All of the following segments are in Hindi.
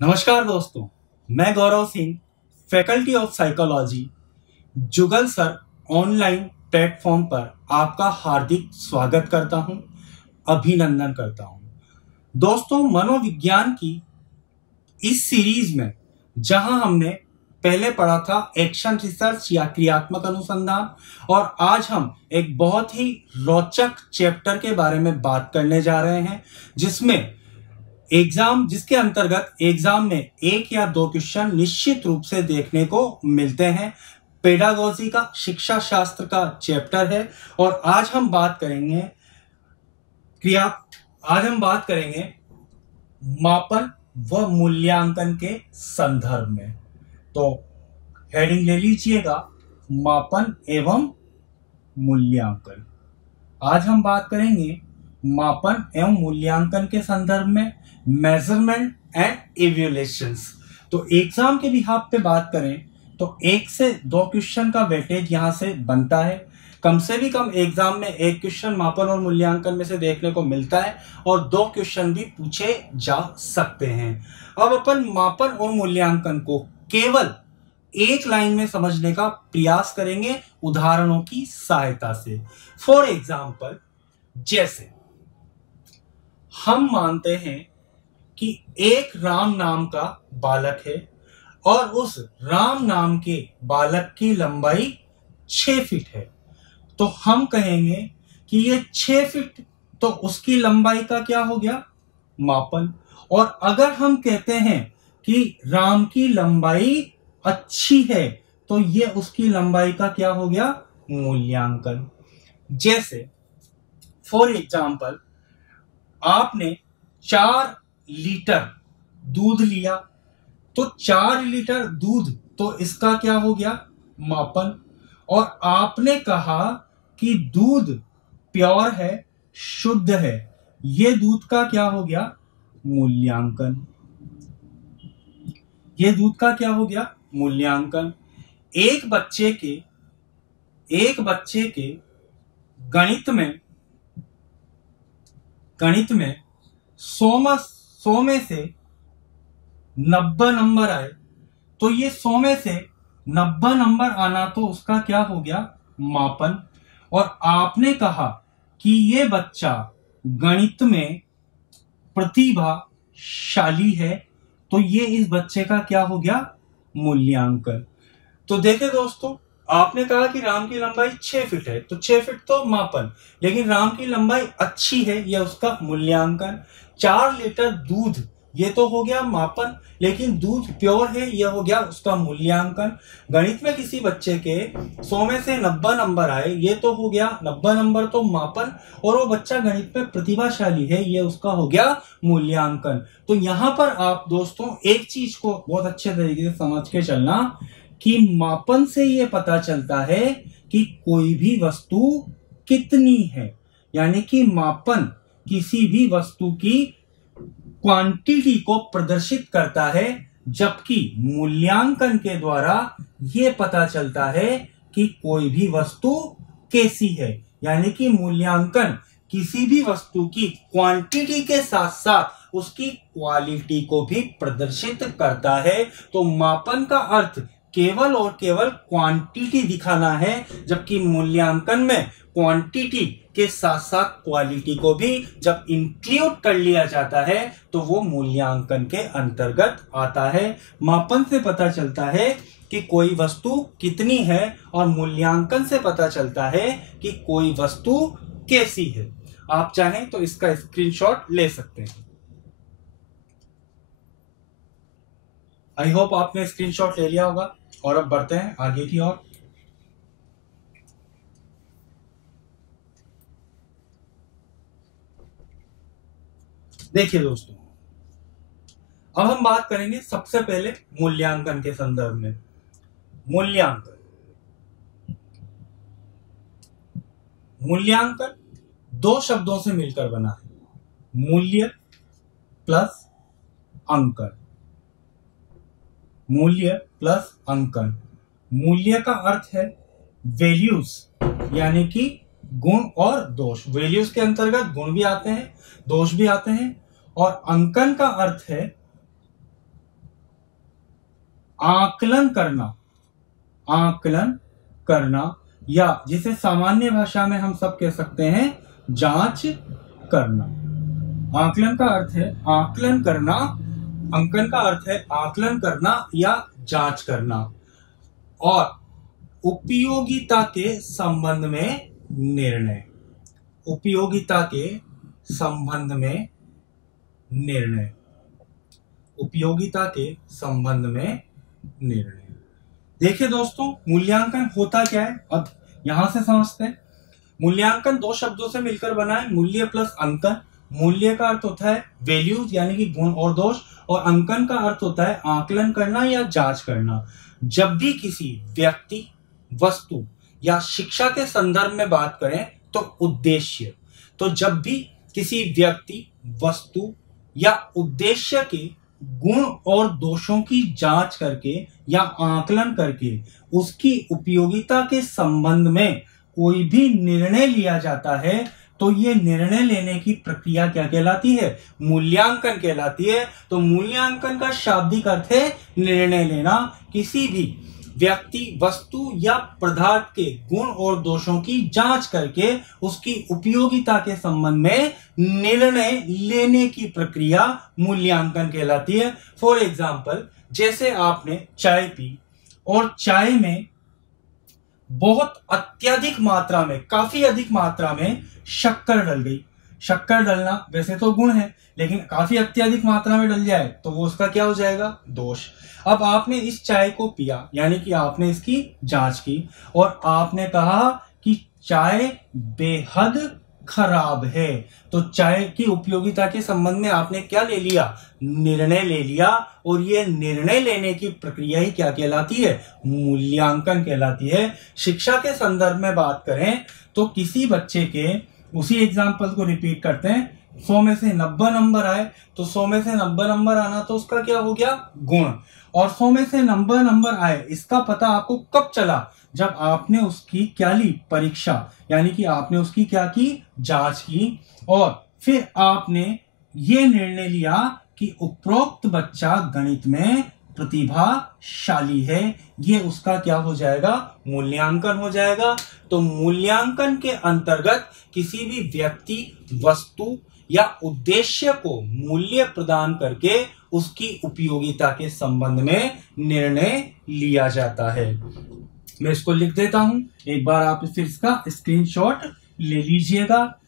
नमस्कार दोस्तों, मैं Gaurav Singh, faculty of psychology, Jugal sir online platform पर आपका हार्दिक स्वागत करता हूं, अभिनंदन करता हूं। दोस्तों, मनोविज्ञान की इस सीरीज में जहां हमने पहले पढ़ा था एक्शन रिसर्च या क्रियात्मक अनुसंधान, और आज हम एक बहुत ही रोचक चैप्टर के बारे में बात करने जा रहे हैं जिसके अंतर्गत एग्जाम में एक या दो क्वेश्चन निश्चित रूप से देखने को मिलते हैं। पेडागोजी का, शिक्षा शास्त्र का चैप्टर है और आज हम बात करेंगे मापन व मूल्यांकन के संदर्भ में। तो हेडिंग ले लीजिएगा, मापन एवं मूल्यांकन। आज हम बात करेंगे मापन एवं मूल्यांकन के संदर्भ में, मेजरमेंट एंड इवैल्यूएशंस। तो एग्जाम के बिहाफ पे बात करें तो 1 से 2 क्वेश्चन का वेटेज यहां से बनता है। कम से भी कम एग्जाम में 1 क्वेश्चन मापन और मूल्यांकन में से देखने को मिलता है और 2 क्वेश्चन भी पूछे जा सकते हैं। अब अपन मापन और मूल्यांकन को केवल एक लाइन में समझने का प्रयास करेंगे उदाहरणों की सहायता से। फॉर एग्जाम्पल, जैसे हम मानते हैं कि एक राम नाम का बालक है और उस राम नाम के बालक की लंबाई 6 फीट है, तो हम कहेंगे कि ये 6 फीट तो उसकी लंबाई का क्या हो गया, मापन। और अगर हम कहते हैं कि राम की लंबाई अच्छी है तो ये उसकी लंबाई का क्या हो गया, मूल्यांकन। जैसे फॉर एग्जाम्पल, आपने 4 लीटर दूध लिया, तो 4 लीटर दूध तो इसका क्या हो गया, मापन। और आपने कहा कि दूध प्योर है, शुद्ध है, ये दूध का क्या हो गया, मूल्यांकन। ये दूध का क्या हो गया, मूल्यांकन। एक बच्चे के गणित में 100 में से 90 नंबर आए, तो ये 100 में से 90 नंबर आना तो उसका क्या हो गया, मापन। और आपने कहा कि ये बच्चा गणित में प्रतिभाशाली है, तो ये इस बच्चे का क्या हो गया, मूल्यांकन। तो देखे दोस्तों, आपने कहा कि राम की लंबाई 6 फीट है, तो 6 फीट तो मापन, लेकिन राम की लंबाई अच्छी है, यह उसका मूल्यांकन। 4 लीटर दूध, ये तो हो गया मापन, लेकिन दूध प्योर है, यह हो गया उसका मूल्यांकन। गणित में किसी बच्चे के 100 में से 90 नंबर आए, ये तो हो गया 90 नंबर तो मापन, और वो बच्चा गणित में प्रतिभाशाली है, ये उसका हो गया मूल्यांकन। तो यहां पर आप दोस्तों एक चीज को बहुत अच्छे तरीके से समझ के चलना कि मापन से ये पता चलता है कि कोई भी वस्तु कितनी है, यानी कि मापन किसी भी वस्तु की क्वांटिटी को प्रदर्शित करता है, जबकि मूल्यांकन के द्वारा यह पता चलता है कि कोई भी वस्तु कैसी है। यानी कि मूल्यांकन किसी भी वस्तु की क्वांटिटी के साथ साथ उसकी क्वालिटी को भी प्रदर्शित करता है। तो मापन का अर्थ केवल और केवल क्वांटिटी दिखाना है, जबकि मूल्यांकन में क्वांटिटी के साथ साथ क्वालिटी को भी जब इंक्लूड कर लिया जाता है तो वो मूल्यांकन के अंतर्गत आता है। मापन से पता चलता है कि कोई वस्तु कितनी है और मूल्यांकन से पता चलता है कि कोई वस्तु कैसी है। आप चाहें तो इसका स्क्रीनशॉट ले सकते हैं। आई होप आपने स्क्रीनशॉट ले लिया होगा। और अब बढ़ते हैं आगे की ओर। देखिए दोस्तों, अब हम बात करेंगे सबसे पहले मूल्यांकन के संदर्भ में। मूल्यांकन 2 शब्दों से मिलकर बना है, मूल्य प्लस अंकन। मूल्य प्लस अंकन। मूल्य का अर्थ है वैल्यूज, यानी कि गुण और दोष। वैल्यूज के अंतर्गत गुण भी आते हैं, दोष भी आते हैं। और अंकन का अर्थ है आकलन करना, आकलन करना, या जिसे सामान्य भाषा में हम सब कह सकते हैं जांच करना। आकलन का अर्थ है आकलन करना, अंकन का अर्थ है आकलन करना या जांच करना। और उपयोगिता के संबंध में निर्णय, उपयोगिता के संबंध में निर्णय, उपयोगिता के संबंध में निर्णय। देखिए दोस्तों, मूल्यांकन होता क्या है, अब यहां से समझते हैं। मूल्यांकन दो शब्दों से मिलकर बना है, मूल्य प्लस अंकन। मूल्य का अर्थ होता है वैल्यूज यानी कि गुण और दोष, और अंकन का अर्थ होता है आकलन करना या जांच करना। जब भी किसी व्यक्ति, वस्तु या शिक्षा के संदर्भ में बात करें तो उद्देश्य, तो जब भी किसी व्यक्ति, वस्तु या उद्देश्य के गुण और दोषों की जांच करके या आकलन करके उसकी उपयोगिता के संबंध में कोई भी निर्णय लिया जाता है, तो ये निर्णय लेने की प्रक्रिया क्या कहलाती है, मूल्यांकन कहलाती है। तो मूल्यांकन का शाब्दिक अर्थ है निर्णय लेना। किसी भी व्यक्ति, वस्तु या पदार्थ के गुण और दोषों की जांच करके उसकी उपयोगिता के संबंध में निर्णय लेने की प्रक्रिया मूल्यांकन कहलाती है। फॉर एग्जाम्पल, जैसे आपने चाय पी और चाय में बहुत अत्यधिक मात्रा में, काफी अधिक मात्रा में शक्कर डल गई। शक्कर डलना वैसे तो गुण है, लेकिन काफी अत्यधिक मात्रा में डल जाए तो वो उसका क्या हो जाएगा, दोष। अब आपने इस चाय को पिया, यानी कि आपने इसकी जांच की और आपने कहा कि चाय बेहद खराब है, तो चाय की उपयोगिता के संबंध में आपने क्या ले लिया, निर्णय ले लिया। और ये निर्णय लेने की प्रक्रिया ही क्या कहलाती है, मूल्यांकन कहलाती है। शिक्षा के संदर्भ में बात करें तो किसी बच्चे के, उसी एग्जाम्पल को रिपीट करते हैं, 100 में से 90 नंबर आए, तो 100 में से 90 नंबर आना तो उसका क्या हो गया, गुण। और 100 में से 90 नंबर आए, इसका पता आपको कब चला, जब आपने उसकी क्या ली, परीक्षा, यानी कि आपने उसकी क्या की, जांच की। और फिर आपने ये निर्णय लिया कि उपरोक्त बच्चा गणित में प्रतिभाशाली है, ये उसका क्या हो जाएगा, मूल्यांकन हो जाएगा। तो मूल्यांकन के अंतर्गत किसी भी व्यक्ति, वस्तु या उद्देश्य को मूल्य प्रदान करके उसकी उपयोगिता के संबंध में निर्णय लिया जाता है। मैं इसको लिख देता हूं, एक बार आप फिर इसका स्क्रीनशॉट ले लीजिएगा।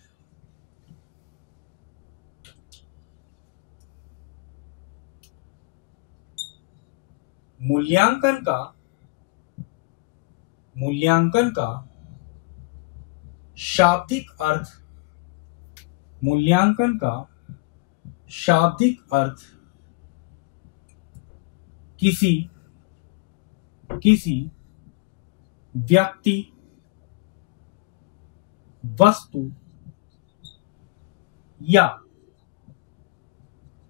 मूल्यांकन का शाब्दिक अर्थ, मूल्यांकन का शाब्दिक अर्थ किसी व्यक्ति, वस्तु या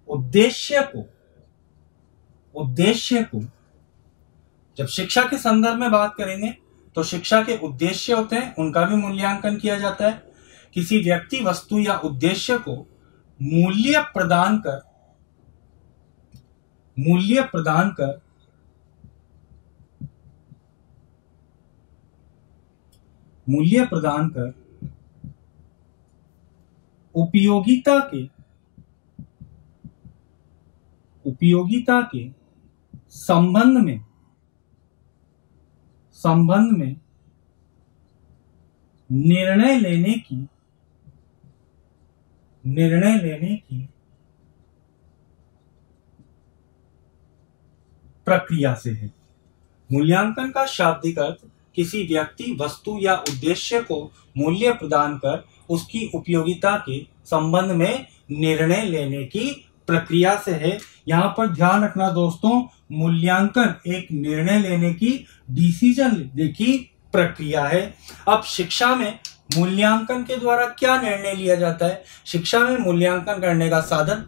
उद्देश्य को, जब शिक्षा के संदर्भ में बात करेंगे तो शिक्षा के उद्देश्य होते हैं, उनका भी मूल्यांकन किया जाता है। किसी व्यक्ति, वस्तु या उद्देश्य को मूल्य प्रदान कर उपयोगिता के संबंध में निर्णय लेने की प्रक्रिया से है। मूल्यांकन का शाब्दिक अर्थ किसी व्यक्ति, वस्तु या उद्देश्य को मूल्य प्रदान कर उसकी उपयोगिता के संबंध में निर्णय लेने की प्रक्रिया से है। यहाँ पर ध्यान रखना दोस्तों, मूल्यांकन एक निर्णय लेने की, डिसीजन लेने की प्रक्रिया है। अब शिक्षा में मूल्यांकन के द्वारा क्या निर्णय लिया जाता है, शिक्षा में मूल्यांकन करने का साधन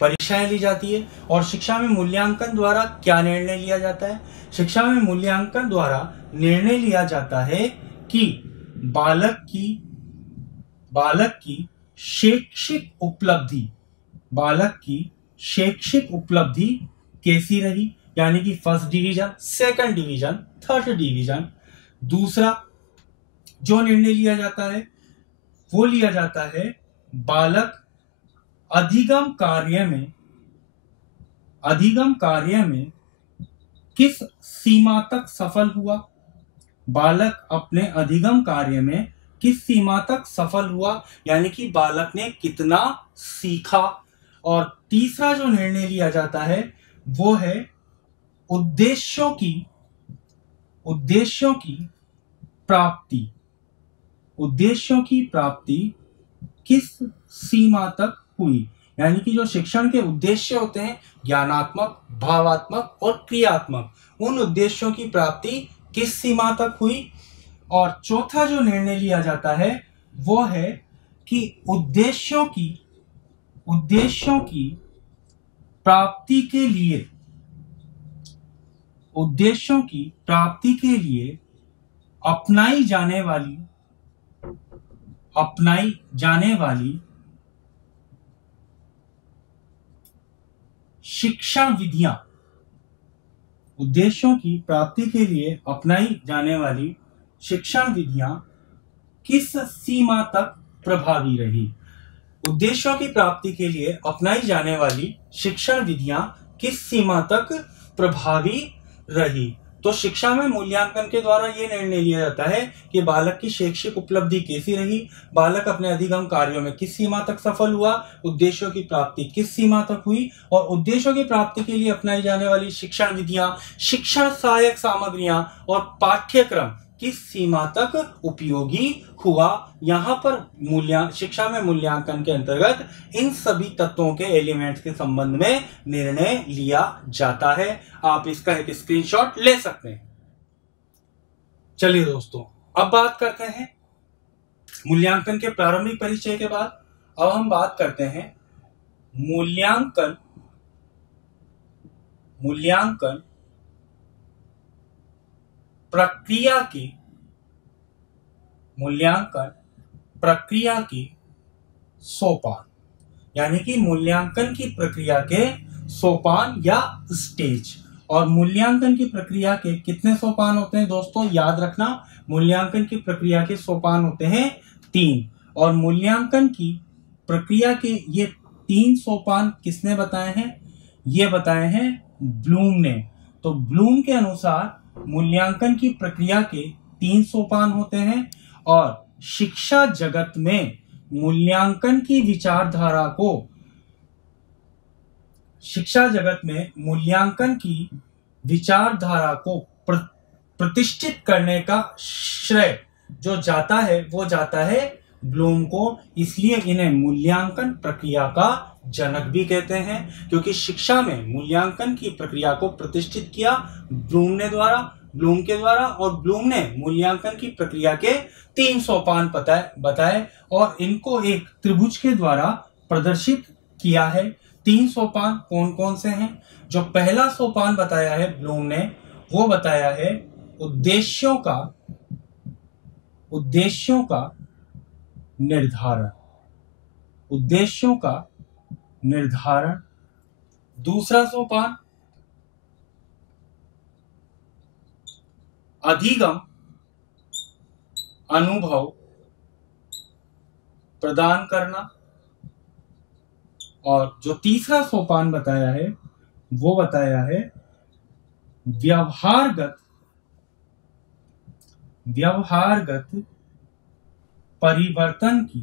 परीक्षाएं ली जाती है। और शिक्षा में मूल्यांकन द्वारा क्या निर्णय लिया जाता है, शिक्षा में मूल्यांकन द्वारा निर्णय लिया जाता है कि बालक की शैक्षिक उपलब्धि कैसी रही, यानी कि first division, second division, third division. दूसरा जो निर्णय लिया जाता है वो लिया जाता है बालक अधिगम कार्य में किस सीमा तक सफल हुआ। बालक अपने अधिगम कार्य में किस सीमा तक सफल हुआ, यानी कि बालक ने कितना सीखा। और तीसरा जो निर्णय लिया जाता है वो है उद्देश्यों की प्राप्ति किस सीमा तक हुई, यानी कि जो शिक्षण के उद्देश्य होते हैं ज्ञानात्मक, भावात्मक और क्रियात्मक, उन उद्देश्यों की प्राप्ति किस सीमा तक हुई। और चौथा जो निर्णय लिया जाता है वो है कि उद्देश्यों की प्राप्ति के लिए अपनाई जाने वाली शिक्षण विधियां, उद्देश्यों की प्राप्ति के लिए अपनाई जाने वाली शिक्षण विधियां किस सीमा तक प्रभावी रही। उद्देश्यों की प्राप्ति के लिए अपनाई जाने वाली शिक्षण विधियां किस सीमा तक प्रभावी रही। तो शिक्षा में मूल्यांकन के द्वारा यह निर्णय लिया जाता है कि बालक की शैक्षिक उपलब्धि कैसी रही, बालक अपने अधिगम कार्यों में किस सीमा तक सफल हुआ, उद्देश्यों की प्राप्ति किस सीमा तक हुई, और उद्देश्यों की प्राप्ति के लिए अपनाई जाने वाली शिक्षण विधियां, शिक्षण सहायक सामग्रियां और पाठ्यक्रम किस सीमा तक उपयोगी हुआ। यहाँ पर शिक्षा में मूल्यांकन के अंतर्गत इन सभी तत्वों के एलिमेंट्स के संबंध में निर्णय लिया जाता है। आप इसका एक स्क्रीनशॉट ले सकते हैं। चलिए दोस्तों, अब बात करते हैं मूल्यांकन के प्रारंभिक परिचय के बाद अब हम बात करते हैं मूल्यांकन प्रक्रिया की सोपान, यानी कि मूल्यांकन की प्रक्रिया के सोपान या स्टेज। और मूल्यांकन की प्रक्रिया के कितने सोपान होते हैं दोस्तों, याद रखना, मूल्यांकन की प्रक्रिया के सोपान होते हैं 3। और मूल्यांकन की प्रक्रिया के ये 3 सोपान किसने बताए हैं, ये बताए हैं ब्लूम ने। तो ब्लूम के अनुसार मूल्यांकन की प्रक्रिया के 3 सोपान होते हैं। और शिक्षा जगत में मूल्यांकन की विचारधारा को प्रतिष्ठित करने का श्रेय जो जाता है वो जाता है ब्लूम को। इसलिए इन्हें मूल्यांकन प्रक्रिया का जनक भी कहते हैं, क्योंकि शिक्षा में मूल्यांकन की प्रक्रिया को प्रतिष्ठित किया ब्लूम के द्वारा। और ब्लूम ने मूल्यांकन की प्रक्रिया के 3 सोपान बताए और इनको एक त्रिभुज के द्वारा प्रदर्शित किया है। 3 सोपान कौन कौन से हैं? जो पहला सोपान बताया है ब्लूम ने, वो बताया है उद्देश्यों का निर्धारण। दूसरा सोपान अधिगम अनुभव प्रदान करना। और जो तीसरा सोपान बताया है वो बताया है व्यवहारगत परिवर्तन की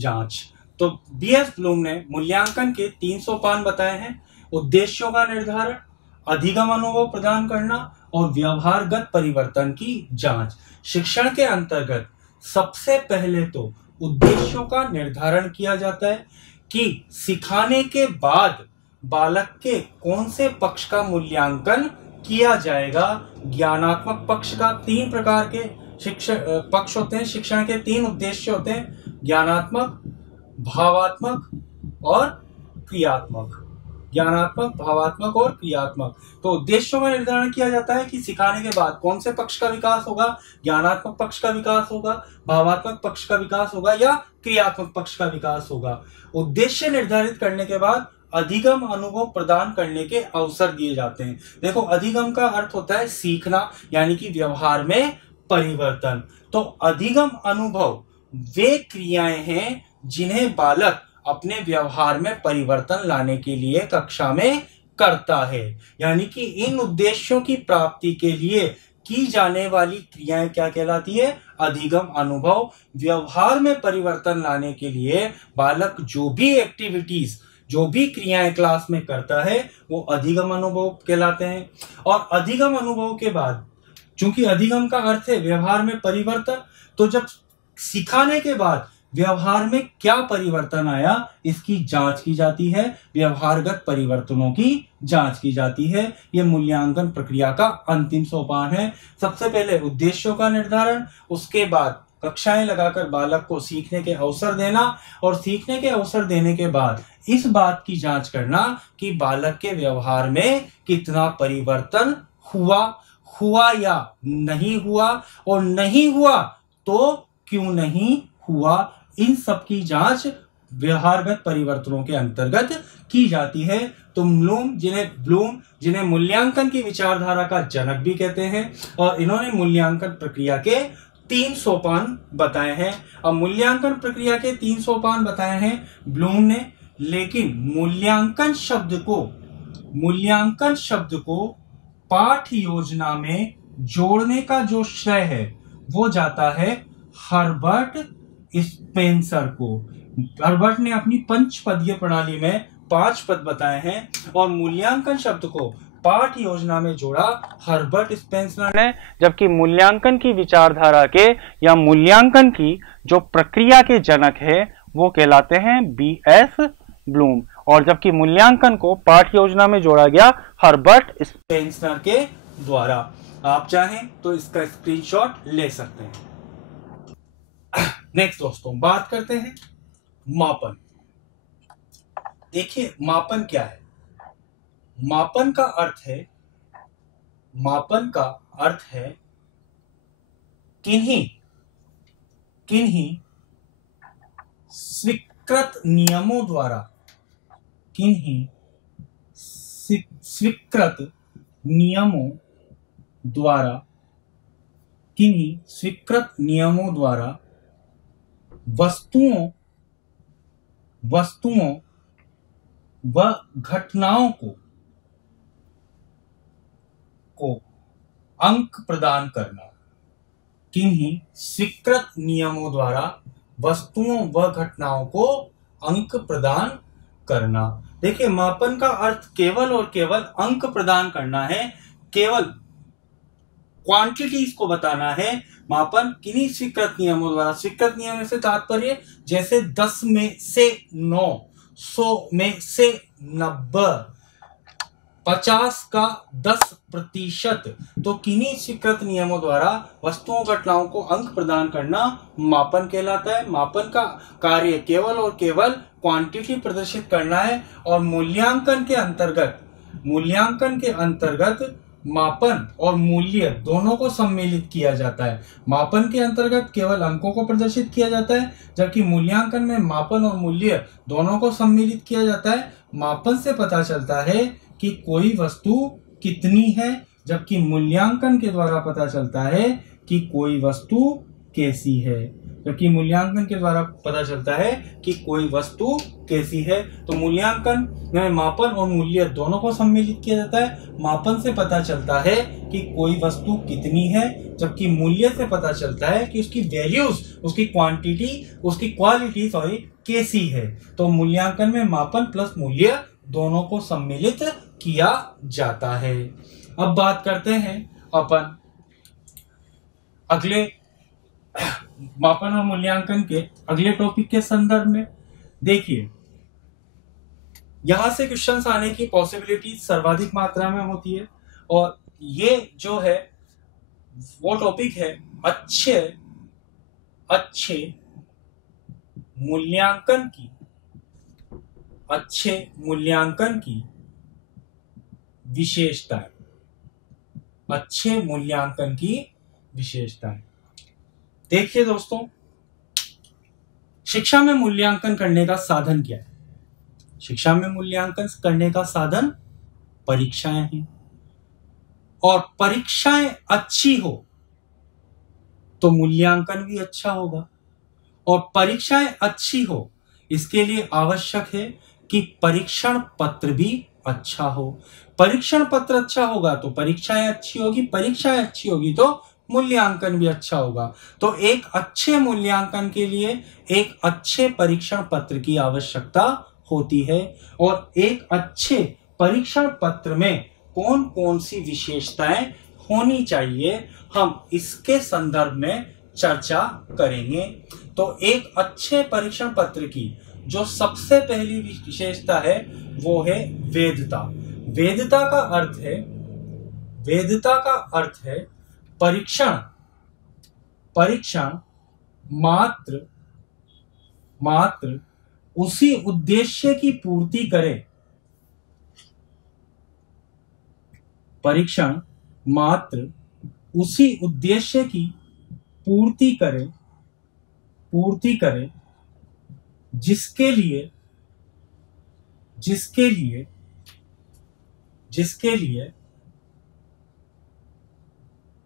जांच। तो बीएस ब्लूम ने मूल्यांकन के 3 सोपान बताए हैं: उद्देश्यों का निर्धारण, अधिगम अनुभव प्रदान करना और व्यवहारगत परिवर्तन की जांच। शिक्षण के अंतर्गत सबसे पहले तो उद्देश्यों का निर्धारण किया जाता है कि सिखाने के बाद बालक के कौन से पक्ष का मूल्यांकन किया जाएगा। ज्ञानात्मक पक्ष का 3 प्रकार के पक्ष होते हैं। शिक्षण के 3 उद्देश्य होते हैं: ज्ञानात्मक, भावात्मक और क्रियात्मक। ज्ञानात्मक, भावात्मक और क्रियात्मक। तो उद्देश्यों का निर्धारण किया जाता है कि सिखाने के बाद कौन से पक्ष का विकास होगा, ज्ञानात्मक पक्ष का विकास होगा, भावात्मक पक्ष का विकास होगा या क्रियात्मक पक्ष का विकास होगा। उद्देश्य निर्धारित करने के बाद अधिगम अनुभव प्रदान करने के अवसर दिए जाते हैं। देखो, अधिगम का अर्थ होता है सीखना, यानी कि व्यवहार में परिवर्तन। तो अधिगम अनुभव वे क्रियाएं हैं जिन्हें बालक अपने व्यवहार में परिवर्तन लाने के लिए कक्षा में करता है। यानी कि इन उद्देश्यों की प्राप्ति के लिए की जाने वाली क्रियाएं क्या कहलाती है? अधिगम अनुभव। व्यवहार में परिवर्तन लाने के लिए बालक जो भी एक्टिविटीज, जो भी क्रियाएं क्लास में करता है वो अधिगम अनुभव कहलाते हैं। और अधिगम अनुभव के बाद, चूंकि अधिगम का अर्थ है व्यवहार में परिवर्तन, तो जब सिखाने के बाद व्यवहार में क्या परिवर्तन आया इसकी जांच की जाती है, व्यवहारगत परिवर्तनों की जांच की जाती है। यह मूल्यांकन प्रक्रिया का अंतिम सोपान है। सबसे पहले उद्देश्यों का निर्धारण, उसके बाद कक्षाएं लगाकर बालक को सीखने के अवसर देना, और सीखने के अवसर देने के बाद इस बात की जांच करना कि बालक के व्यवहार में कितना परिवर्तन हुआ या नहीं हुआ, और नहीं हुआ तो क्यों नहीं हुआ। इन सब की जांच व्यवहारगत परिवर्तनों के अंतर्गत की जाती है। तो ब्लूम, जिन्हें मूल्यांकन की विचारधारा का जनक भी कहते हैं, और इन्होंने मूल्यांकन प्रक्रिया के 3 सोपान बताए हैं। अब मूल्यांकन प्रक्रिया के 3 सोपान बताए हैं ब्लूम ने, लेकिन मूल्यांकन शब्द को पाठ योजना में जोड़ने का जो श्रेय है वो जाता है हर्बर्ट स्पेंसर को। हर्बर्ट ने अपनी पंचपदीय प्रणाली में 5 पद बताए हैं, और मूल्यांकन शब्द को पाठ योजना में जोड़ा हर्बर्ट स्पेंसर ने, जबकि मूल्यांकन की विचारधारा के या मूल्यांकन की जो प्रक्रिया के जनक है वो कहलाते हैं BS ब्लूम, और जबकि मूल्यांकन को पाठ योजना में जोड़ा गया हर्बर्ट स्पेंसर के द्वारा। आप चाहें तो इसका स्क्रीनशॉट ले सकते हैं। नेक्स्ट दोस्तों, बात करते हैं मापन। देखिए, मापन क्या है? मापन का अर्थ है किन्हीं स्वीकृत नियमों द्वारा वस्तुओं व घटनाओं को अंक प्रदान करना। किन्हीं स्वीकृत नियमों द्वारा वस्तुओं व घटनाओं को अंक प्रदान करना। देखिए, मापन का अर्थ केवल और केवल अंक प्रदान करना है, केवल क्वांटिटीज को बताना है। मापन किन्हीं स्वीकृत नियमों द्वारा, स्वीकृत नियम से तात्पर्य जैसे 10 में से 9, 100 में से 90, 50 का 10%, तो किन्हीं स्वीकृत नियमों द्वारा वस्तुओं घटनाओं को अंक प्रदान करना मापन कहलाता है। मापन का कार्य केवल और केवल क्वांटिटी प्रदर्शित करना है, और मूल्यांकन के अंतर्गत मापन और मूल्य दोनों को सम्मिलित किया जाता है। मापन के अंतर्गत केवल अंकों को प्रदर्शित किया जाता है, जबकि मूल्यांकन में मापन और मूल्य दोनों को सम्मिलित किया जाता है। मापन से पता चलता है कि कोई वस्तु कितनी है, जबकि मूल्यांकन के द्वारा पता चलता है कि कोई वस्तु कैसी है। तो मूल्यांकन में मापन और मूल्य दोनों को सम्मिलित किया जाता है। मापन से पता चलता है कि कोई वस्तु कितनी है, जबकि मूल्य से पता चलता है कि उसकी वैल्यूज, उसकी क्वालिटी कैसी है। तो मूल्यांकन में मापन प्लस मूल्य दोनों को सम्मिलित किया जाता है। अब बात करते हैं अपन अगले मापन और मूल्यांकन के अगले टॉपिक के संदर्भ में। देखिए, यहां से क्वेश्चंस आने की पॉसिबिलिटी सर्वाधिक मात्रा में होती है, और ये जो है वो टॉपिक है अच्छे मूल्यांकन की विशेषताएं, अच्छे मूल्यांकन की विशेषताएं। देखिए दोस्तों, शिक्षा में मूल्यांकन करने का साधन क्या है? शिक्षा में मूल्यांकन करने का साधन परीक्षाएं हैं, और परीक्षाएं अच्छी हो तो मूल्यांकन भी अच्छा होगा, और परीक्षाएं अच्छी हो इसके लिए आवश्यक है कि परीक्षण पत्र भी अच्छा हो। परीक्षण पत्र अच्छा होगा तो परीक्षाएं अच्छी होगी, परीक्षाएं अच्छी होगी तो मूल्यांकन भी अच्छा होगा। तो एक अच्छे मूल्यांकन के लिए एक अच्छे परीक्षण पत्र की आवश्यकता होती है, और एक अच्छे परीक्षण पत्र में कौन कौन सी विशेषताएं होनी चाहिए हम इसके संदर्भ में चर्चा करेंगे। तो एक अच्छे परीक्षण पत्र की जो सबसे पहली विशेषता है वो है वैधता। वैधता का अर्थ है परीक्षण मात्र उसी उद्देश्य की पूर्ति करे। परीक्षण मात्र उसी उद्देश्य की पूर्ति करे जिसके लिए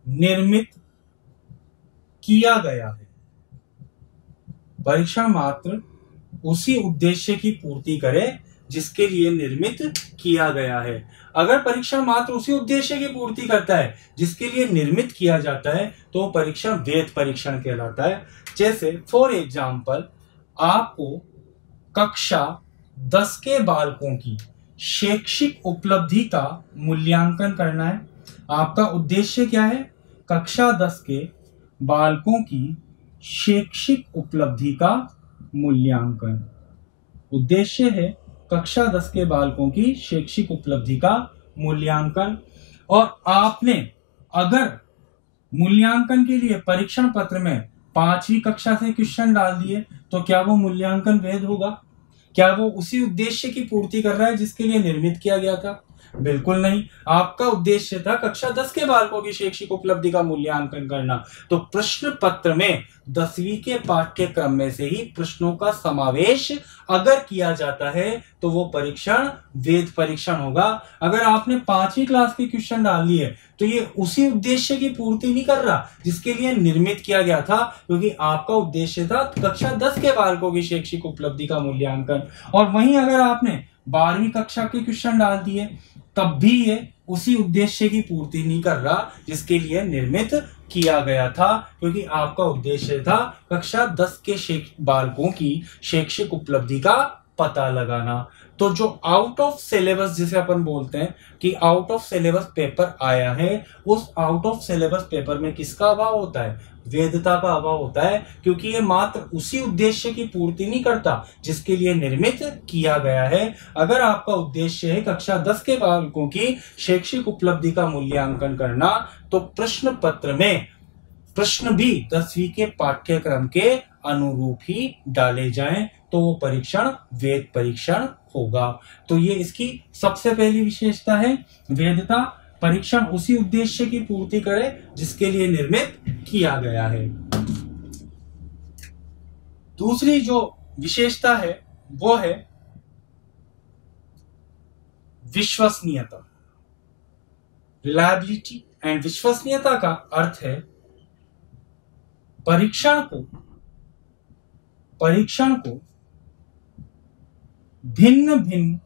निर्मित किया गया है। परीक्षण मात्र उसी उद्देश्य की पूर्ति करे जिसके लिए निर्मित किया गया है। अगर परीक्षण मात्र उसी उद्देश्य की पूर्ति करता है जिसके लिए निर्मित किया जाता है तो परीक्षण वैध परीक्षण कहलाता है। जैसे फॉर एग्जाम्पल, आपको कक्षा 10 के बालकों की शैक्षिक उपलब्धि का मूल्यांकन करना है। आपका उद्देश्य क्या है? कक्षा 10 के बालकों की शैक्षिक उपलब्धि का मूल्यांकन। उद्देश्य है कक्षा 10 के बालकों की शैक्षिक उपलब्धि का मूल्यांकन। और आपने अगर मूल्यांकन के लिए परीक्षण पत्र में 5वीं कक्षा से क्वेश्चन डाल दिए तो क्या वो मूल्यांकन वैध होगा? क्या वो उसी उद्देश्य की पूर्ति कर रहा है जिसके लिए निर्मित किया गया था? बिल्कुल नहीं। आपका उद्देश्य था कक्षा 10 के बालकों की शैक्षिक उपलब्धि का मूल्यांकन करना। तो प्रश्न पत्र में 10वीं के पाठ्यक्रम में से ही प्रश्नों का समावेश अगर किया जाता है तो वो परीक्षण वैध परीक्षण होगा। अगर आपने 5वीं क्लास के क्वेश्चन डाल लिए तो ये उसी उद्देश्य की पूर्ति नहीं कर रहा जिसके लिए निर्मित किया गया था, क्योंकि आपका उद्देश्य था कक्षा 10 के बालकों की शैक्षिक उपलब्धि का मूल्यांकन। और वहीं अगर आपने 12वीं कक्षा के क्वेश्चन डाल दिए तब भी ये उसी उद्देश्य की पूर्ति नहीं कर रहा जिसके लिए निर्मित किया गया था, क्योंकि आपका उद्देश्य था कक्षा 10 के बालकों की शैक्षिक उपलब्धि का पता लगाना। तो जो आउट ऑफ सिलेबस जिसे अपन बोलते हैं कि आउट ऑफ सिलेबस पेपर आया है, उस आउट ऑफ सिलेबस पेपर में किसका अभाव होता है? वैधता का अभाव होता है, क्योंकि ये मात्र उसी उद्देश्य की पूर्ति नहीं करता जिसके लिए निर्मित किया गया है। अगर आपका उद्देश्य है कक्षा 10 के बालकों की शैक्षिक उपलब्धि का मूल्यांकन करना तो प्रश्न पत्र में प्रश्न भी 10वीं के पाठ्यक्रम के अनुरूप ही डाले जाएं तो वो परीक्षण वैध परीक्षण होगा। तो ये इसकी सबसे पहली विशेषता है, वैधता। परीक्षण उसी उद्देश्य की पूर्ति करे जिसके लिए निर्मित किया गया है। दूसरी जो विशेषता है वो है विश्वसनीयता। रिलायबिलिटी एंड विश्वसनीयता का अर्थ है परीक्षण को भिन्न भिन्न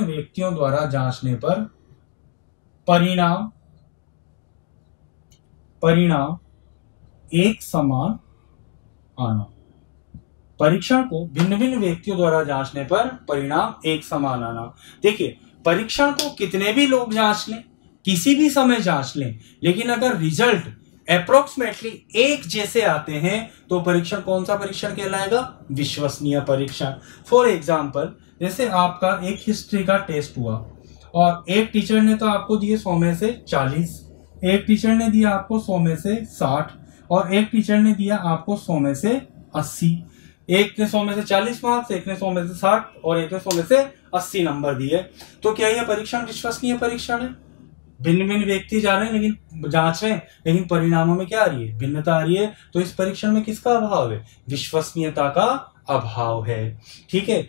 व्यक्तियों द्वारा जांचने पर परिणाम एक समान आना। परीक्षण को भिन्न भिन्न व्यक्तियों द्वारा जांचने पर परिणाम एक समान आना। देखिए, परीक्षण को कितने भी लोग जांच लें, किसी भी समय जांच लें, लेकिन अगर रिजल्ट अप्रोक्सीमेटली एक जैसे आते हैं तो परीक्षण कौन सा परीक्षण कहलाएगा? विश्वसनीय परीक्षण। फॉर एग्जाम्पल, जैसे आपका एक हिस्ट्री का टेस्ट हुआ और एक टीचर ने तो आपको दिए 100 में से 40, एक टीचर ने दिया आपको 100 में से 60 और एक टीचर ने दिया आपको 100 में से 80। एक ने 100 में से 40 मार्क्स, एक ने 100 में से 60 और एक ने 100 में से 80 नंबर दिए। तो क्या यह परीक्षण विश्वसनीय परीक्षण है? भिन्न भिन्न व्यक्ति जा रहे हैं लेकिन जांच रहे हैं, लेकिन परिणामों में क्या आ रही है? भिन्नता आ रही है। तो इस परीक्षण में किसका अभाव है? विश्वसनीयता का अभाव है। ठीक है,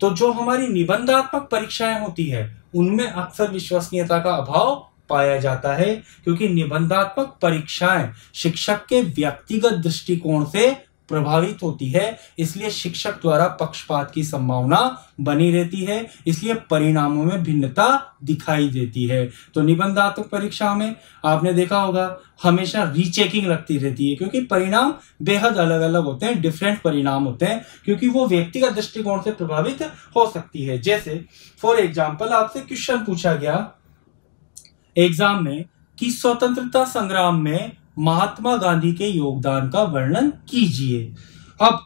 तो जो हमारी निबंधात्मक परीक्षाएं होती है उनमें अक्सर विश्वसनीयता का अभाव पाया जाता है, क्योंकि निबंधात्मक परीक्षाएं शिक्षक के व्यक्तिगत दृष्टिकोण से प्रभावित होती है, इसलिए शिक्षक द्वारा पक्षपात की संभावना बनी रहती है, इसलिए परिणामों में भिन्नता दिखाई देती है। तो निबंधात्मक परीक्षा में आपने देखा होगा हमेशा रीचेकिंग लगती रहती है, क्योंकि परिणाम बेहद अलग अलग होते हैं, डिफरेंट परिणाम होते हैं, क्योंकि वो व्यक्तिगत दृष्टिकोण से प्रभावित हो सकती है। जैसे फॉर एग्जाम्पल आपसे क्वेश्चन पूछा गया एग्जाम में कि स्वतंत्रता संग्राम में महात्मा गांधी के योगदान का वर्णन कीजिए। अब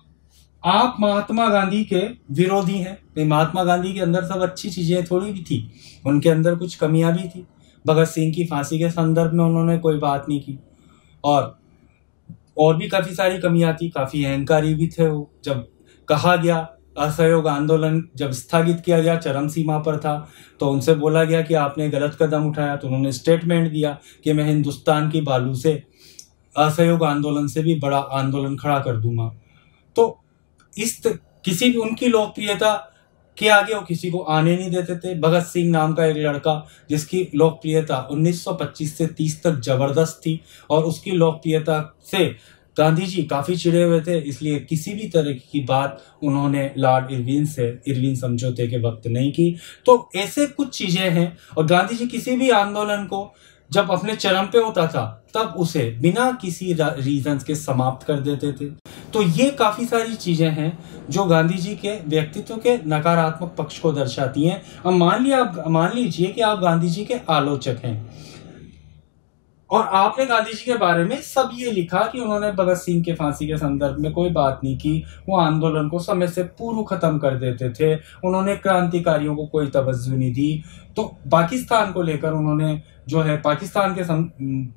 आप महात्मा गांधी के विरोधी हैं। महात्मा गांधी के अंदर सब अच्छी चीजें थोड़ी भी थी, उनके अंदर कुछ कमियां भी थी। भगत सिंह की फांसी के संदर्भ में उन्होंने कोई बात नहीं की और भी काफी सारी कमियां थी, काफी अहंकारी भी थे वो। जब कहा गया असहयोग आंदोलन जब स्थगित किया गया, चरम सीमा पर था, तो उनसे बोला गया कि आपने गलत कदम उठाया, तो उन्होंने स्टेटमेंट दिया कि मैं हिंदुस्तान की बालू से असहयोग आंदोलन से भी बड़ा आंदोलन खड़ा कर दूंगा। तो किसी भी उनकी लोकप्रियता के आगे वो किसी को आने नहीं देते थे। भगत सिंह नाम का एक लड़का जिसकी लोकप्रियता 1925 से 30 तक जबरदस्त थी और उसकी लोकप्रियता से गांधी जी काफी चिढ़े हुए थे, इसलिए किसी भी तरह की बात उन्होंने लॉर्ड इरविन से इरविन समझौते के वक्त नहीं की। तो ऐसे कुछ चीजें हैं। और गांधी जी किसी भी आंदोलन को जब अपने चरम पे होता था तब उसे बिना किसी रीजंस के समाप्त कर देते थे। तो ये काफी सारी चीजें हैं जो गांधी जी के व्यक्तित्व के नकारात्मक पक्ष को दर्शाती हैं। अब मान लीजिए कि आप गांधी जी के आलोचक हैं और आपने गांधी जी के बारे में सब ये लिखा कि उन्होंने भगत सिंह के फांसी के संदर्भ में कोई बात नहीं की, वो आंदोलन को समय से पूर्व खत्म कर देते थे, उन्होंने क्रांतिकारियों को कोई तवज्जो नहीं दी, तो पाकिस्तान को लेकर उन्होंने जो है पाकिस्तान के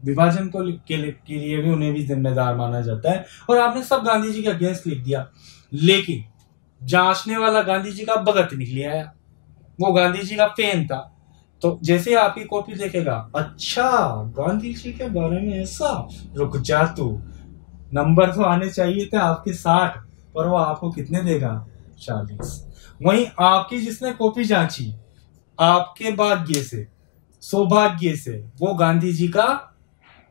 विभाजन को के लिए भी उन्हें भी जिम्मेदार माना जाता है, और आपने सब गांधी जी के अगेंस्ट लिख दिया। लेकिन जांचने वाला गांधी जी का भगत निकल आया, वो गांधी जी का फैन था। तो जैसे आपकी कॉपी देखेगा, अच्छा गांधी जी के बारे में ऐसा, रुक जा तू, नंबर तो आने चाहिए थे आपके 60 पर वो आपको कितने देगा? 40। वहीं आपकी जिसने कॉपी जांची, आपके भाग्य से सौभाग्य से वो गांधी जी का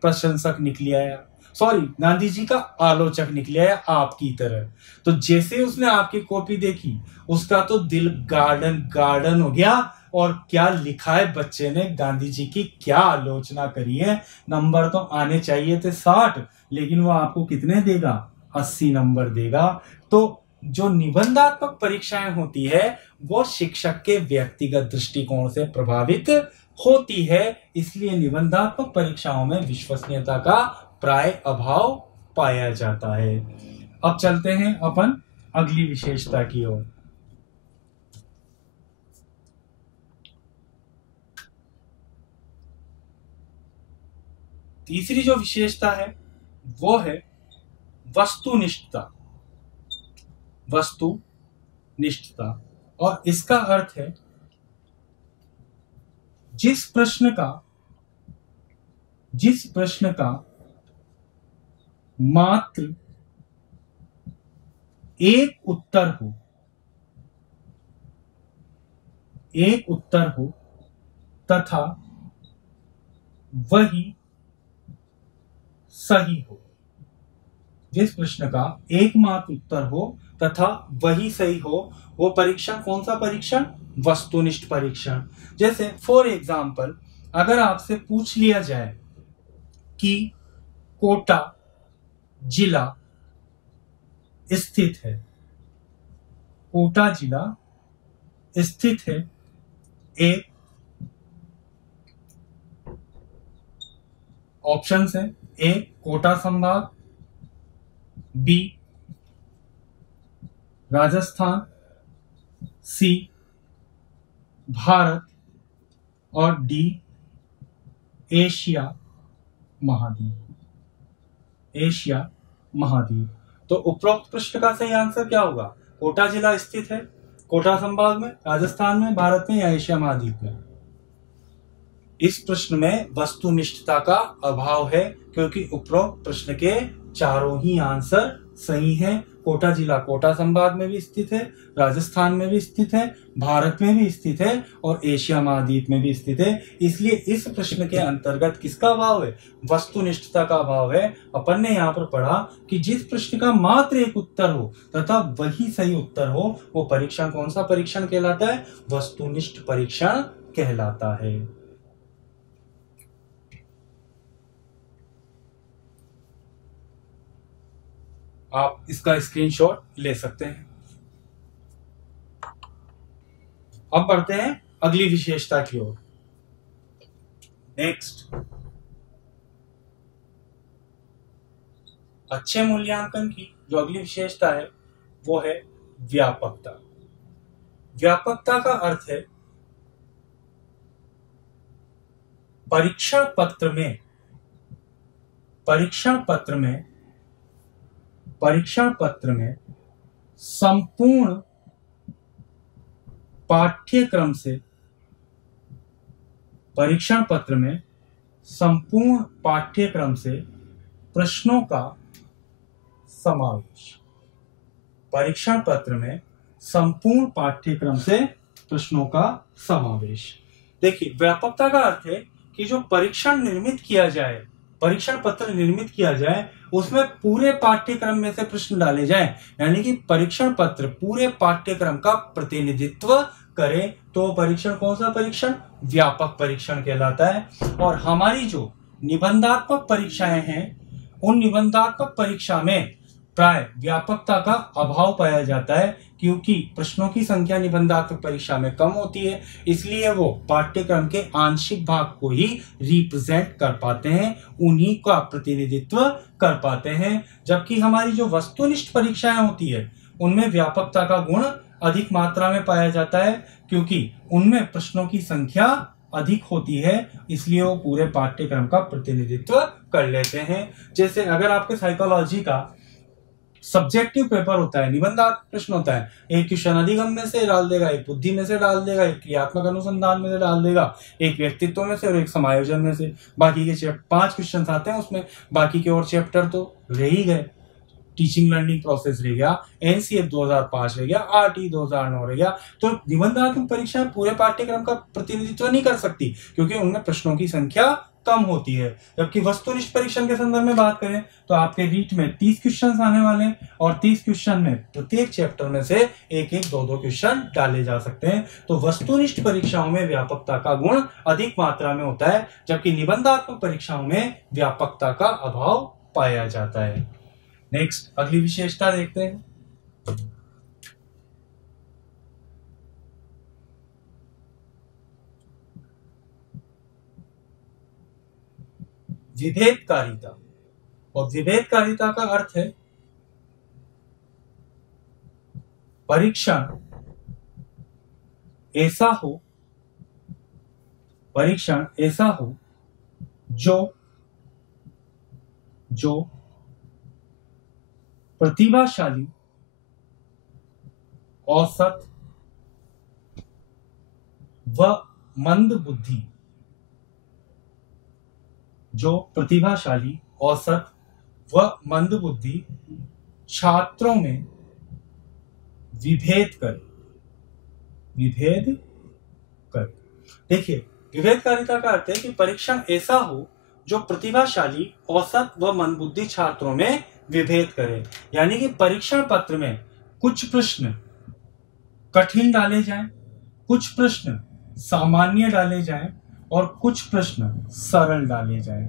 प्रशंसक निकल आया, सॉरी गांधी जी का आलोचक निकल आया आपकी तरह। तो जैसे उसने आपकी कॉपी देखी उसका तो दिल गार्डन गार्डन हो गया, और क्या लिखा है बच्चे ने, गांधी जी की क्या आलोचना करी है। नंबर तो आने चाहिए थे 60, लेकिन वो आपको कितने देगा? 80 नंबर देगा। तो जो निबंधात्मक परीक्षाएं होती है वो शिक्षक के व्यक्तिगत दृष्टिकोण से प्रभावित होती है, इसलिए निबंधात्मक परीक्षाओं में विश्वसनीयता का प्राय अभाव पाया जाता है। अब चलते हैं अपन अगली विशेषता की ओर। तीसरी जो विशेषता है वो है वस्तुनिष्ठता। वस्तुनिष्ठता, और इसका अर्थ है जिस प्रश्न का मात्र एक उत्तर हो तथा वही सही हो। जिस प्रश्न का एकमात्र उत्तर हो तथा वही सही हो, वो परीक्षण कौन सा परीक्षण? वस्तुनिष्ठ परीक्षण। जैसे फॉर एग्जाम्पल अगर आपसे पूछ लिया जाए कि कोटा जिला स्थित है, कोटा जिला स्थित है एक ऑप्शंस हैं, ए कोटा संभाग, बी राजस्थान, सी भारत और डी एशिया महाद्वीप। एशिया महाद्वीप। तो उपरोक्त प्रश्न का सही आंसर क्या होगा? कोटा जिला स्थित है कोटा संभाग में, राजस्थान में, भारत में या एशिया महाद्वीप में? इस प्रश्न में वस्तुनिष्ठता का अभाव है क्योंकि उपरोक्त प्रश्न के चारों ही आंसर सही हैं। कोटा जिला कोटा संभाग में भी स्थित है, राजस्थान में भी स्थित है, भारत में भी स्थित है और एशिया महाद्वीप में भी स्थित है। इसलिए इस प्रश्न के अंतर्गत किसका अभाव है? वस्तुनिष्ठता का अभाव है। अपन ने यहाँ पर पढ़ा कि जिस प्रश्न का मात्र एक उत्तर हो तथा वही सही उत्तर हो, वो परीक्षण कौन सा परीक्षण कहलाता है? वस्तुनिष्ठ परीक्षण कहलाता है। आप इसका स्क्रीनशॉट ले सकते हैं। अब बढ़ते हैं अगली विशेषता की ओर। नेक्स्ट, अच्छे मूल्यांकन की जो अगली विशेषता है वो है व्यापकता। व्यापकता का अर्थ है परीक्षण पत्र में संपूर्ण पाठ्यक्रम से प्रश्नों का समावेश। परीक्षण पत्र में संपूर्ण पाठ्यक्रम से प्रश्नों का समावेश। देखिए, व्यापकता का अर्थ है कि जो परीक्षण पत्र निर्मित किया जाए उसमें पूरे पाठ्यक्रम में से प्रश्न डाले जाएं, यानी कि परीक्षण पत्र पूरे पाठ्यक्रम का प्रतिनिधित्व करे तो परीक्षण कौन सा परीक्षण? व्यापक परीक्षण कहलाता है। और हमारी जो निबंधात्मक परीक्षाएं हैं उन निबंधात्मक परीक्षा में प्राय व्यापकता का अभाव पाया जाता है क्योंकि प्रश्नों की संख्या निबंधात्मक परीक्षा में कम होती है, इसलिए वो पाठ्यक्रम के आंशिक भाग को ही रिप्रेजेंट कर पाते हैं, उन्हीं का प्रतिनिधित्व कर पाते हैं। जबकि हमारी जो वस्तुनिष्ठ परीक्षाएं होती है उनमें व्यापकता का गुण अधिक मात्रा में पाया जाता है क्योंकि उनमें प्रश्नों की संख्या अधिक होती है, इसलिए वो पूरे पाठ्यक्रम का प्रतिनिधित्व कर लेते हैं। जैसे अगर आपके साइकोलॉजी का सब्जेक्टिव पेपर होता है, निबंधात्मक प्रश्न होता है, एक क्वेश्चन अधिगम में से डाल देगा, एक बुद्धि में से डाल देगा, एक क्रियात्मक अनुसंधान में से डाल देगा, एक व्यक्तित्व में से और एक समायोजन में से। बाकी के 5 क्वेश्चन आते हैं उसमें, बाकी के और चैप्टर तो रह ही गए। टीचिंग लर्निंग प्रोसेस रह गया, एनसीएफ 2005 रह गया, आरटी 2009 रह गया। तो निबंधात्मक परीक्षा पूरे पाठ्यक्रम का प्रतिनिधित्व नहीं कर सकती क्योंकि उनमें प्रश्नों की संख्या कम होती है। जबकि वस्तुनिष्ठ परीक्षण के संदर्भ में बात करें तो आपके रीट में 30 क्वेश्चन आने वाले हैं और 30 क्वेश्चन में प्रत्येक चैप्टर में से एक 2 क्वेश्चन डाले जा सकते हैं। तो वस्तुनिष्ठ परीक्षाओं में व्यापकता का गुण अधिक मात्रा में होता है, जबकि निबंधात्मक परीक्षाओं में व्यापकता का अभाव पाया जाता है। नेक्स्ट, अगली विशेषता देखते हैं। विभेदकारिता। और विभेदकारिता का अर्थ है परीक्षण ऐसा हो जो प्रतिभाशाली, औसत व मंदबुद्धि छात्रों में विभेद करे। देखिए, विभेदकारिता का अर्थ है कि परीक्षण ऐसा हो जो प्रतिभाशाली, औसत व मंदबुद्धि छात्रों में विभेद करे। यानी कि परीक्षण पत्र में कुछ प्रश्न कठिन डाले जाएं, कुछ प्रश्न सामान्य डाले जाएं और कुछ प्रश्न सरल डाले जाएं।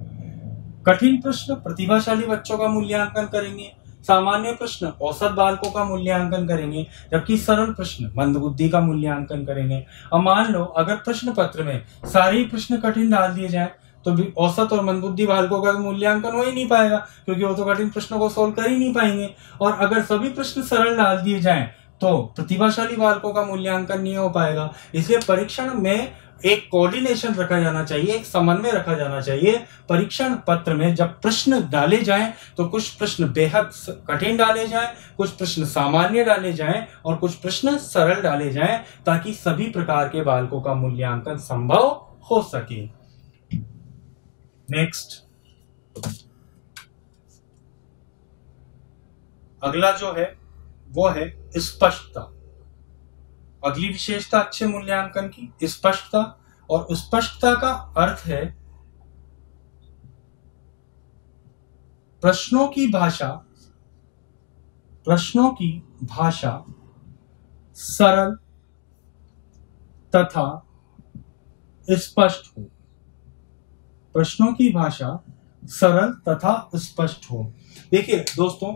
कठिन प्रश्न प्रतिभाशाली बच्चों का मूल्यांकन करेंगे, सामान्य प्रश्न औसत बालकों का मूल्यांकन करेंगे, जबकि सरल प्रश्न मंदबुद्धि का मूल्यांकन करेंगे। अब मान लो अगर प्रश्न पत्र में सारे प्रश्न कठिन डाल दिए जाएं तो भी औसत और मंदबुद्धि बालकों का मूल्यांकन हो ही नहीं पाएगा, क्योंकि वो तो कठिन प्रश्नों को सोल्व कर ही नहीं पाएंगे। और अगर सभी प्रश्न सरल डाल दिए जाएं तो प्रतिभाशाली बालकों का मूल्यांकन नहीं हो पाएगा। इसलिए परीक्षण में एक कोऑर्डिनेशन रखा जाना चाहिए, एक समन्वय रखा जाना चाहिए। परीक्षण पत्र में जब प्रश्न डाले जाएं तो कुछ प्रश्न बेहद कठिन डाले जाएं, कुछ प्रश्न सामान्य डाले जाएं और कुछ प्रश्न सरल डाले जाएं, ताकि सभी प्रकार के बालकों का मूल्यांकन संभव हो सके। नेक्स्ट, अगला जो है वो है स्पष्टता। अगली विशेषता अच्छे मूल्यांकन की स्पष्टता, और स्पष्टता का अर्थ है प्रश्नों की भाषा सरल तथा स्पष्ट हो। प्रश्नों की भाषा सरल तथा स्पष्ट हो। देखिए दोस्तों,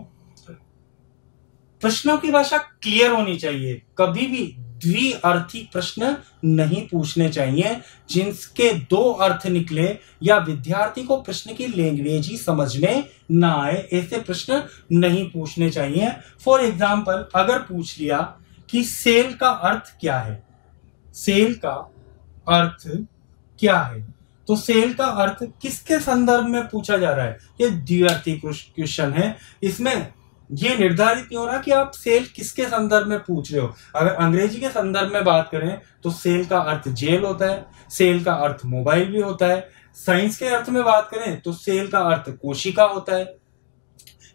प्रश्नों की भाषा क्लियर होनी चाहिए। कभी भी द्विअर्थी प्रश्न नहीं पूछने चाहिए जिनके दो अर्थ निकले या विद्यार्थी को प्रश्न की लैंग्वेज ही समझ में ना आए, ऐसे प्रश्न नहीं पूछने चाहिए। फॉर एग्जाम्पल, अगर पूछ लिया कि सेल का अर्थ क्या है, सेल का अर्थ क्या है, तो सेल का अर्थ किसके संदर्भ में पूछा जा रहा है? ये द्विअर्थी क्वेश्चन है। इसमें ये निर्धारित नहीं हो रहा कि आप सेल किसके संदर्भ में पूछ रहे हो। अगर अंग्रेजी के संदर्भ में बात करें तो सेल का अर्थ जेल होता है, सेल का अर्थ मोबाइल भी होता है। साइंस के अर्थ में बात करें तो सेल का अर्थ कोशिका होता है।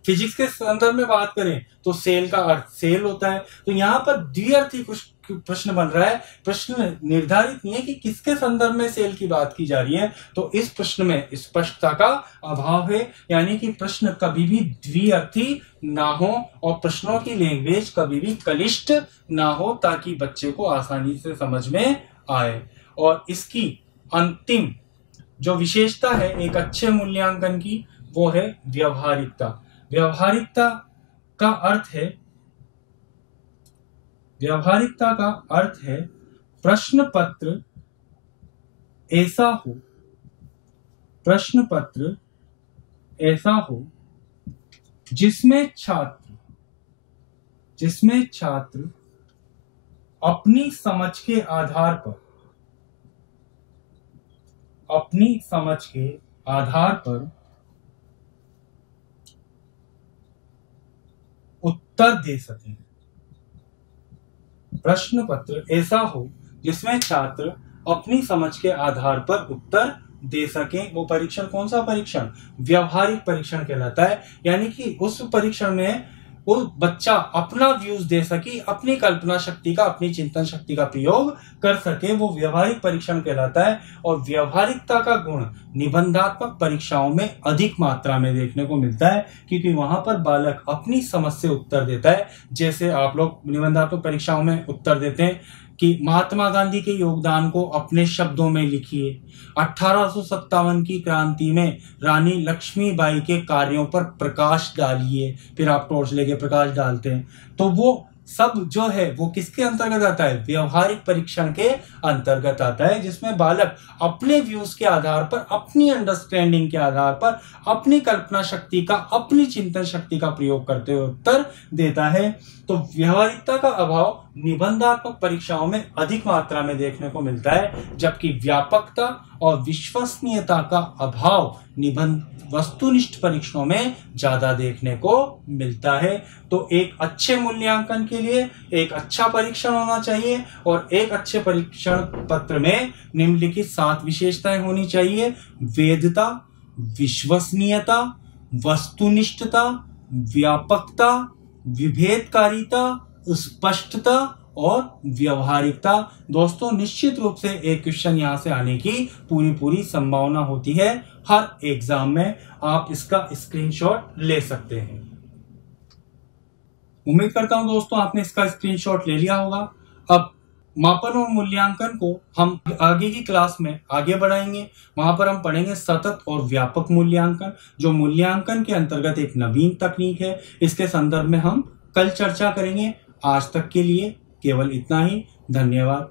फिजिक्स के संदर्भ में बात करें तो सेल का अर्थ सेल होता है। तो यहाँ पर द्विअर्थी प्रश्न बन रहा है। प्रश्न निर्धारित नहीं है कि किसके संदर्भ में सेल की बात की जा रही है। तो इस प्रश्न में स्पष्टता का अभाव है, यानी कि प्रश्न कभी भी द्विअर्थी ना हो और प्रश्नों की लैंग्वेज कभी भी क्लिष्ट ना हो, ताकि बच्चे को आसानी से समझ में आए। और इसकी अंतिम जो विशेषता है एक अच्छे मूल्यांकन की, वो है व्यवहारिकता। व्यवहारिकता का अर्थ है प्रश्न पत्र ऐसा हो जिसमें छात्र अपनी समझ के आधार पर उत्तर दे सकें। प्रश्न पत्र ऐसा हो जिसमें छात्र अपनी समझ के आधार पर उत्तर दे सकें। वो परीक्षण कौन सा परीक्षण? व्यवहारिक परीक्षण कहलाता है। यानी कि उस परीक्षण में वो बच्चा अपना व्यूज दे सके, अपनी कल्पना शक्ति का, अपनी चिंतन शक्ति का प्रयोग कर सके, वो व्यवहारिक परीक्षण कहलाता है। और व्यवहारिकता का गुण निबंधात्मक परीक्षाओं में अधिक मात्रा में देखने को मिलता है, क्योंकि वहां पर बालक अपनी समझ से उत्तर देता है। जैसे आप लोग निबंधात्मक परीक्षाओं में उत्तर देते हैं कि महात्मा गांधी के योगदान को अपने शब्दों में लिखिए, 1857 की क्रांति में रानी लक्ष्मीबाई के कार्यों पर प्रकाश डालिए, फिर आप टॉर्च लेके प्रकाश डालते हैं। तो वो सब जो है वो किसके अंतर्गत आता है? व्यवहारिक परीक्षण के अंतर्गत आता है, जिसमें बालक अपने व्यूज के आधार पर, अपनी अंडरस्टैंडिंग के आधार पर, अपनी कल्पना शक्ति का, अपनी चिंतन शक्ति का प्रयोग करते हुए उत्तर देता है। तो व्यवहारिकता का अभाव निबंधात्मक परीक्षाओं में अधिक मात्रा में देखने को मिलता है, जबकि व्यापकता और विश्वसनीयता का अभाव निबंध वस्तुनिष्ठ परीक्षणों में ज्यादा देखने को मिलता है। तो एक अच्छे मूल्यांकन के लिए एक अच्छा परीक्षण होना चाहिए, और एक अच्छे परीक्षण पत्र में निम्नलिखित 7 विशेषताएं होनी चाहिए: वेधता, विश्वसनीयता, वस्तुनिष्ठता, व्यापकता, विभेदकारिता, स्पष्टता और व्यवहारिकता। दोस्तों, निश्चित रूप से एक क्वेश्चन यहां से आने की पूरी संभावना होती है हर एग्जाम में। आप इसका स्क्रीनशॉट ले सकते हैं। उम्मीद करता हूं दोस्तों आपने इसका स्क्रीनशॉट ले लिया होगा। अब मापन और मूल्यांकन को हम आगे की क्लास में आगे बढ़ाएंगे। वहां पर हम पढ़ेंगे सतत और व्यापक मूल्यांकन, जो मूल्यांकन के अंतर्गत एक नवीन तकनीक है। इसके संदर्भ में हम कल चर्चा करेंगे। आज तक के लिए केवल इतना ही। धन्यवाद।